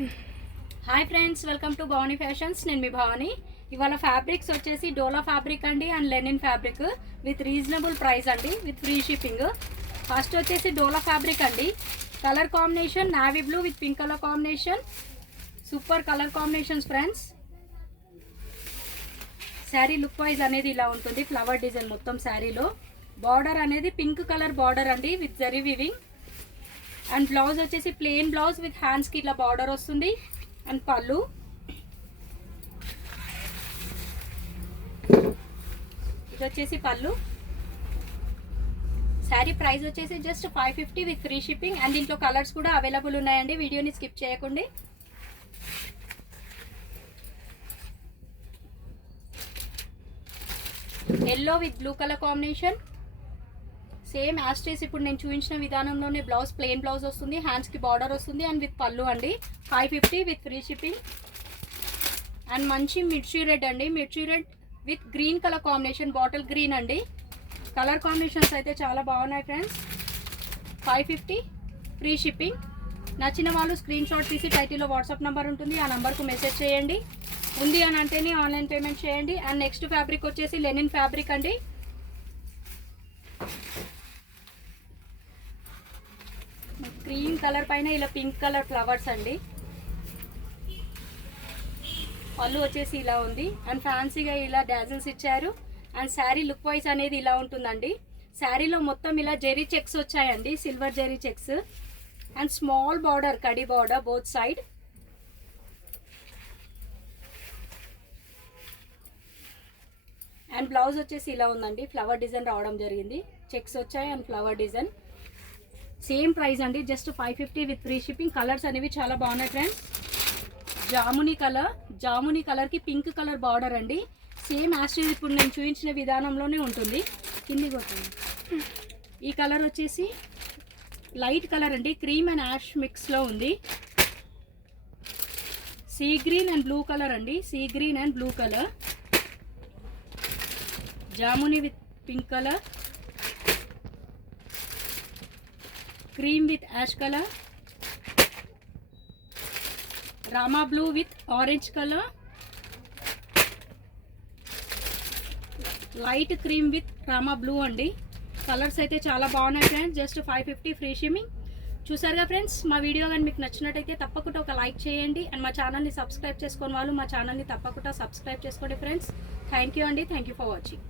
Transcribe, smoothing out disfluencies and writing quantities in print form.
Hi friends, welcome to Bhavani fashions. నేను మీ భవానీ. ఇవాళ fabrics వచ్చేసి డోలా ఫ్యాబ్రిక్ అండి and linen fabric with reasonable price అండి, విత్ ఫ్రీ షిప్పింగ్. ఫస్ట్ వచ్చేసి డోలా ఫ్యాబ్రిక్ అండి. Colour combination navy blue with pink colour combination. Super colour combinations friends. Sari look wise అనేది ఇలా ఉంటుంది. ఫ్లవర్ డిజైన్ మొత్తం శారీలో. బార్డర్ అనేది పింక్ కలర్ బార్డర్ అండి with zari weaving. And blouse వచ్చేసి ప్లెయిన్ బ్లౌజ్ విత్ హ్యాండ్స్కి ఇట్లా బార్డర్ వస్తుంది. అండ్ పళ్ళు ఇది వచ్చేసి పళ్ళు. శారీ ప్రైస్ వచ్చేసి just 550 with free shipping. And దీంట్లో కలర్స్ కూడా అవైలబుల్ ఉన్నాయండి. వీడియోని స్కిప్ చేయకండి. Yellow with blue colour combination. Same యాస్టేస్ ఇప్పుడు నేను చూపించిన విధానంలోనే బ్లౌజ్ ప్లెయిన్ బ్లౌజ్ వస్తుంది, హ్యాండ్స్కి బార్డర్ వస్తుంది అండ్ విత్ పళ్ళు అండి. 550 విత్ ఫ్రీ షిప్పింగ్. అండ్ మంచి మిర్చి రెడ్ అండి, మిర్చి red with green colour combination, bottle green అండి. కలర్ కాంబినేషన్స్ అయితే చాలా బాగున్నాయి ఫ్రెండ్స్. 550 free shipping. నచ్చిన వాళ్ళు స్క్రీన్ షాట్ తీసి టైటిల్లో వాట్సాప్ నెంబర్ ఉంటుంది, ఆ నెంబర్కు మెసేజ్ చేయండి. ఉంది అని అంటేనే ఆన్లైన్ పేమెంట్ చేయండి. అండ్ నెక్స్ట్ ఫ్యాబ్రిక్ వచ్చేసి లెనిన్ ఫ్యాబ్రిక్ అండి. క్రీమ్ కలర్ పైన ఇలా పింక్ కలర్ ఫ్లవర్స్ అండి. పళ్ళు వచ్చేసి ఇలా ఉంది. అండ్ ఫ్యాన్సీగా ఇలా డాజిల్స్ ఇచ్చారు. అండ్ శారీ లుక్ వైజ్ అనేది ఇలా ఉంటుందండి. శారీలో మొత్తం ఇలా జెరీ చెక్స్ వచ్చాయండి, silver zari checks. And small border, కడి border both side. And blouse వచ్చేసి ఇలా ఉందండి, ఫ్లవర్ డిజైన్ రావడం జరిగింది. చెక్స్ వచ్చాయి and flower design. Same price అండి, just 550 with free shipping. Colours అనేవి చాలా బాగున్నాయి ఫ్రెండ్స్. జామునీ కలర్కి పింక్ కలర్ బార్డర్ అండి. సేమ్ యాస్టేజ్ ఇప్పుడు నేను చూపించిన విధానంలోనే ఉంటుంది. కింది కొట్టండి. ఈ కలర్ వచ్చేసి లైట్ కలర్ అండి, క్రీమ్ అండ్ యాష్ మిక్స్లో ఉంది. Sea green and blue colour అండి, sea green and blue colour. జామునీ with pink colour, cream with ash colour, Rama blue with orange colour, light cream with Rama blue అండి. Colours అయితే చాలా బాగున్నాయి friends. Just 550 free shipping. చూసారుగా friends, మా video కానీ మీకు నచ్చినట్టయితే తప్పకుండా ఒక లైక్ చేయండి. అండ్ మా ఛానల్ని సబ్స్క్రైబ్ చేసుకుని వాళ్ళు మా ఛానల్ని తప్పకుండా సబ్స్క్రైబ్ చేసుకోండి ఫ్రెండ్స్. థ్యాంక్ యూ అండి. Thank you for watching.